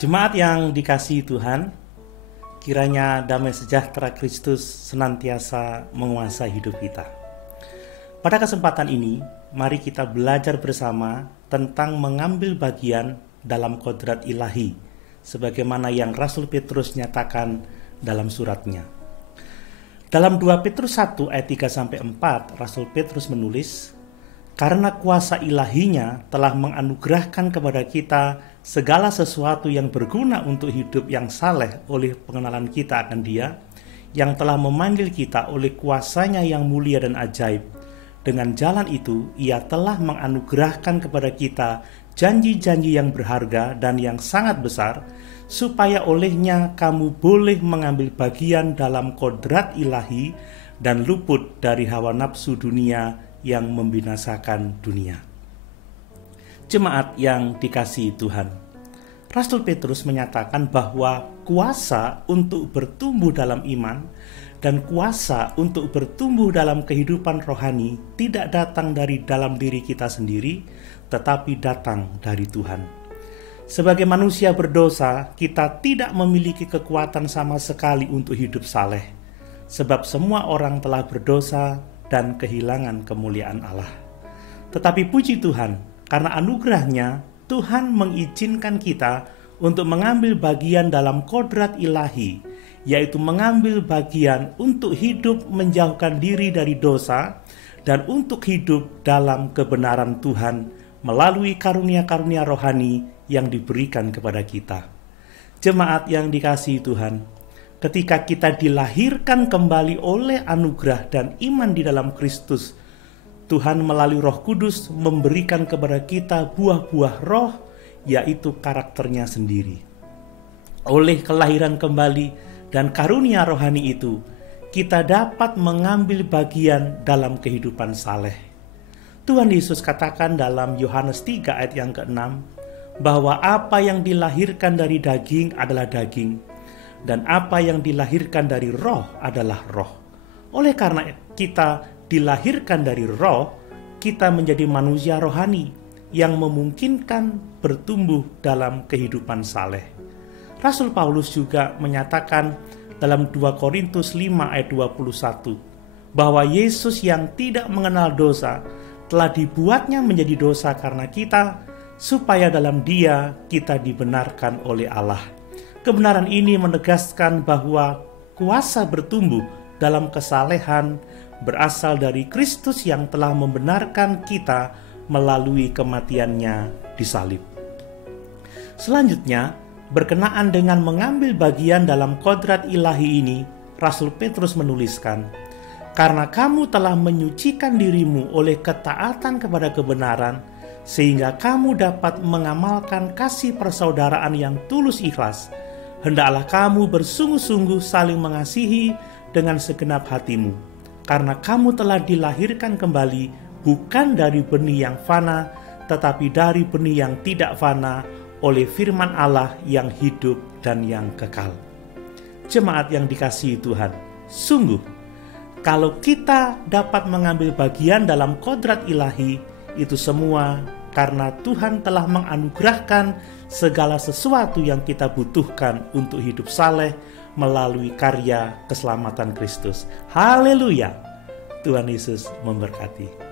Jemaat yang dikasihi Tuhan, kiranya damai sejahtera Kristus senantiasa menguasai hidup kita. Pada kesempatan ini, mari kita belajar bersama tentang mengambil bagian dalam kodrat ilahi, sebagaimana yang Rasul Petrus nyatakan dalam suratnya. Dalam 2 Petrus 1 ayat 3-4, Rasul Petrus menulis, "Karena kuasa ilahinya telah menganugerahkan kepada kita segala sesuatu yang berguna untuk hidup yang saleh oleh pengenalan kita akan Dia, yang telah memanggil kita oleh kuasanya yang mulia dan ajaib. Dengan jalan itu, Ia telah menganugerahkan kepada kita janji-janji yang berharga dan yang sangat besar, supaya olehnya kamu boleh mengambil bagian dalam kodrat ilahi dan luput dari hawa nafsu dunia yang membinasakan dunia." Jemaat yang dikasihi Tuhan, Rasul Petrus menyatakan bahwa kuasa untuk bertumbuh dalam iman dan kuasa untuk bertumbuh dalam kehidupan rohani tidak datang dari dalam diri kita sendiri, tetapi datang dari Tuhan. Sebagai manusia berdosa, kita tidak memiliki kekuatan sama sekali untuk hidup saleh, sebab semua orang telah berdosa dan kehilangan kemuliaan Allah. Tetapi puji Tuhan, karena anugerahnya, Tuhan mengizinkan kita untuk mengambil bagian dalam kodrat ilahi, yaitu mengambil bagian untuk hidup menjauhkan diri dari dosa dan untuk hidup dalam kebenaran Tuhan melalui karunia-karunia rohani yang diberikan kepada kita. Jemaat yang dikasihi Tuhan, ketika kita dilahirkan kembali oleh anugerah dan iman di dalam Kristus, Tuhan melalui Roh Kudus memberikan kepada kita buah-buah roh, yaitu karakternya sendiri. Oleh kelahiran kembali dan karunia rohani itu, kita dapat mengambil bagian dalam kehidupan saleh. Tuhan Yesus katakan dalam Yohanes 3 ayat yang ke-6, bahwa apa yang dilahirkan dari daging adalah daging, dan apa yang dilahirkan dari roh adalah roh. Oleh karena kita dilahirkan dari roh, kita menjadi manusia rohani yang memungkinkan bertumbuh dalam kehidupan saleh. Rasul Paulus juga menyatakan dalam 2 Korintus 5 ayat 21 bahwa Yesus yang tidak mengenal dosa telah dibuatnya menjadi dosa karena kita, supaya dalam Dia kita dibenarkan oleh Allah. Kebenaran ini menegaskan bahwa kuasa bertumbuh dalam kesalehan berasal dari Kristus yang telah membenarkan kita melalui kematiannya di salib. Selanjutnya, berkenaan dengan mengambil bagian dalam kodrat ilahi ini, Rasul Petrus menuliskan, "Karena kamu telah menyucikan dirimu oleh ketaatan kepada kebenaran, sehingga kamu dapat mengamalkan kasih persaudaraan yang tulus ikhlas, hendaklah kamu bersungguh-sungguh saling mengasihi dengan segenap hatimu, karena kamu telah dilahirkan kembali bukan dari benih yang fana, tetapi dari benih yang tidak fana oleh firman Allah yang hidup dan yang kekal." Jemaat yang dikasihi Tuhan, sungguh, kalau kita dapat mengambil bagian dalam kodrat ilahi, itu semua karena Tuhan telah menganugerahkan segala sesuatu yang kita butuhkan untuk hidup saleh melalui karya keselamatan Kristus. Haleluya! Tuhan Yesus memberkati.